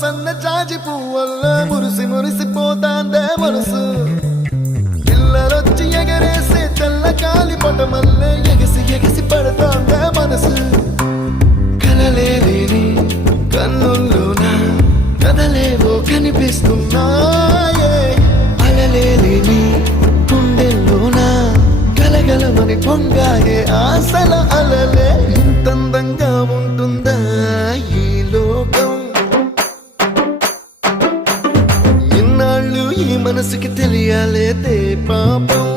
సన్న జాజి పువ్వల్ల మురిసి మురిసిపోతాందే మనసు పిల్లలొచ్చి ఎగరేసే తెల్ల కాలి పటమల్లే ఎగసి ఎగసి పడతాందే మనసు కలలేని కన్నుల్లోన కదలేవో కనిపిస్తున్నాయే అలలేని గుండెల్లోన గలగలమని పొంగాయే ఆశల అలలే ఇంతందంగా ఉంటుందా ఈ లోకం ఇన్నాళ్ళు ఈ మనసుకి తెలియాలేదే పాపం